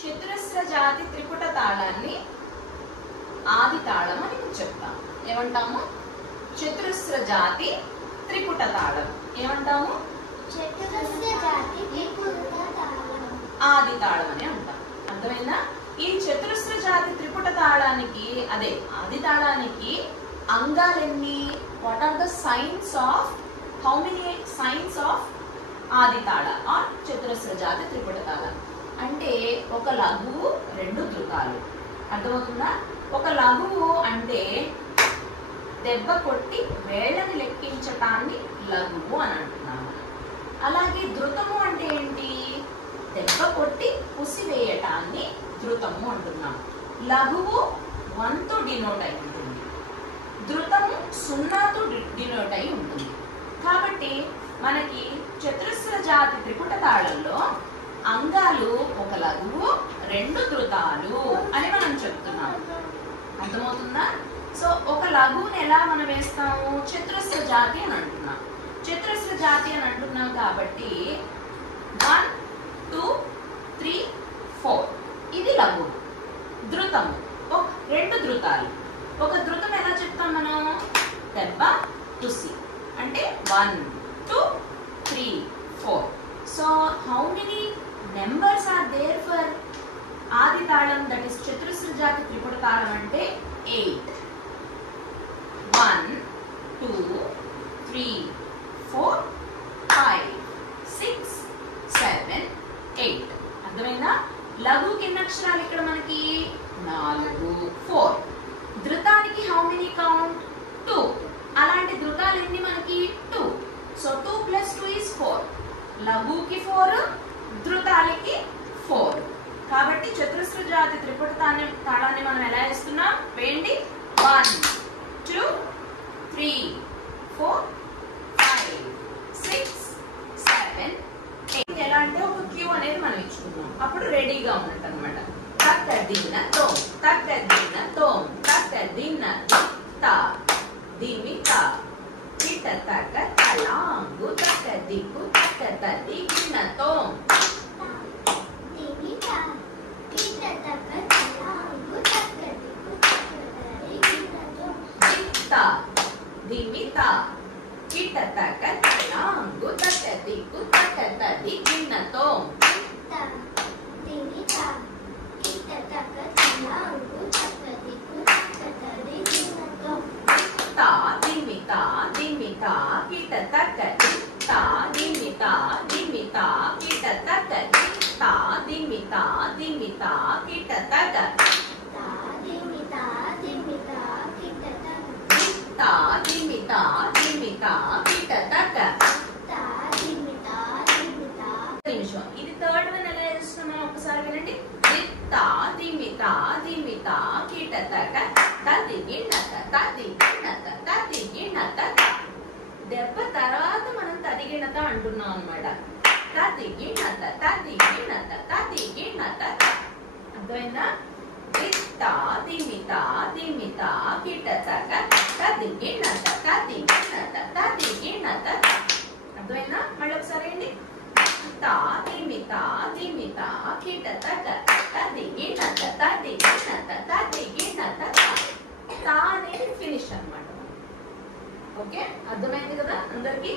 చతురస్ర జాతి త్రిపుట తాళాన్ని ఆది తాళం అని చెప్తాం. ఏమంటాము? చతురస్ర జాతి త్రిపుట తాళం. ఏమంటాము? చతురస్ర జాతి త్రిపుట తాళం ఆది తాళం అని అంటాం. అర్థమైందా? ఈ చతురస్ర జాతి త్రిపుట తాళానికి అదే ఆది తాళానికి అంగాలెన్ని? What are the signs of how many signs of ఆది తాళ ఆర్ చతురస్ర జాతి త్రిపుట తాళం అంటే ఒక లఘువు, రెండు ధృతాలు. అర్థమవుతుందా? ఒక లఘువు అంటే దెబ్బ కొట్టి వేళ్ళని లెక్కించటాన్ని లఘువు అని అంటున్నాము. అలాగే ధృతము అంటే ఏంటి? దెబ్బ కొట్టి పుసివేయటాన్ని ధృతము అంటున్నాం. లఘువు 1తో డినోట్ అయి ఉంటుంది, ధృతము 0తో డినోట్ అయి ఉంటుంది. కాబట్టి మనకి చతురస్ర జాతి త్రిపుట తాళంలో అంగాలు ఒక లఘువు, రెండు ధృతాలు అని మనం చెప్తున్నాం. అర్థమవుతుందా? సో ఒక లఘువుని ఎలా మనం వేస్తాము? చతురస్ర జాతి అని అంటున్నాం. చతురస్ర జాతి అని అంటున్నాం కాబట్టి 1, 2, 3, 4 ఇది లఘువు. ధృతము రెండు ధృతాలు. ఒక ధృతం ఎలా చెప్తాం మనం? దెబ్బ తుసి అంటే 1, 2, 3, 4. So how many numbers are there for Adi talam, that is చతురస్ర జాతి త్రిపుట తాళం అంటే 8. 1, 2, 3, 4, 5, 6, 7, 8. అర్థమైందా? లఘువుకి ఎన్ని అక్షరాలు ఇక్కడ మనకి? 4, 4. ధృతానికి హౌ మెనీ కౌంట్? 2. అలాంటి ధృతాలు ఎన్ని మనకి? 2. So 2 + 2 is 4. లఘువుకి 4, ధృతాలకి 4. కాబట్టి చతురస్ర జాతి త్రిపుట తాళాన్ని మనం ఎలా వేస్తున్నాం? వేయండి. 1, 2, 3, 4, 5, 6, 7, 8. ఎలా అంటే ఒక క్యూ అనేది మనం ఇచ్చుకున్నాం. అప్పుడు రెడీగా ఉన్నట్టు అనమాట. తక్క దిన్న తోం, తక్క దిన్న తోం, తక్క దిన్న తా దిమి తా కిట తక్క తలాంగు తక్క దిక్కు తక్క తది గిన్న తోం దిమి తా కిట తక్క తలాంగు తక్క దిక్కు తక్క తది గిన్న తోం దిత్తా దిమి తా కిట తక్క తలాంగు తక్క దిక్కు తక్క తది గిన్న తోం తా దిమి తా కిట తక్క తలాంగు తక్క దిక్కు తక్క తది గిన్న తోం తా దిమి తా దిమి తా కిట తక్క తా దిమి తా దిమి తా కిట తక్క తా దిమి తా దిమి తా కిట తక్క తా దిమి తా దిమి తా కిట తక్క తా దిమి తా దిమి తా కిట తక్క. తా దిమి తా దిమి తా. నిమిషం, ఇది థర్డ్ వన్ ఎలా చేస్తున్నాం ఒకసారి వినండి. తా దిమి తా దిమి తా కిట తక్క తది గిన్నత తది గిన్నత తది గిన్నత. దెబ్బ తర్వాత మనం తది గిన్నత అంటున్నాం అన్నమాట. తది గిన్నత తది గిన్నత తది గిన్నత. అర్థమైందా? తా దిమి తా దిమి తా కిట తక్క తది గిన్నత తది గిన్నత తది గిన్నత. అర్థమైందా? మళ్ళీ ఒకసారి ఏంటి? తా దిమి తా దిమి తా కిట తక్క తది గిన్నత తది గిన్నత తది గిన్నత. తా అనేది ఫినిష్ అన్నమాట. ఓకే, అర్థమైంది కదా అందరికి?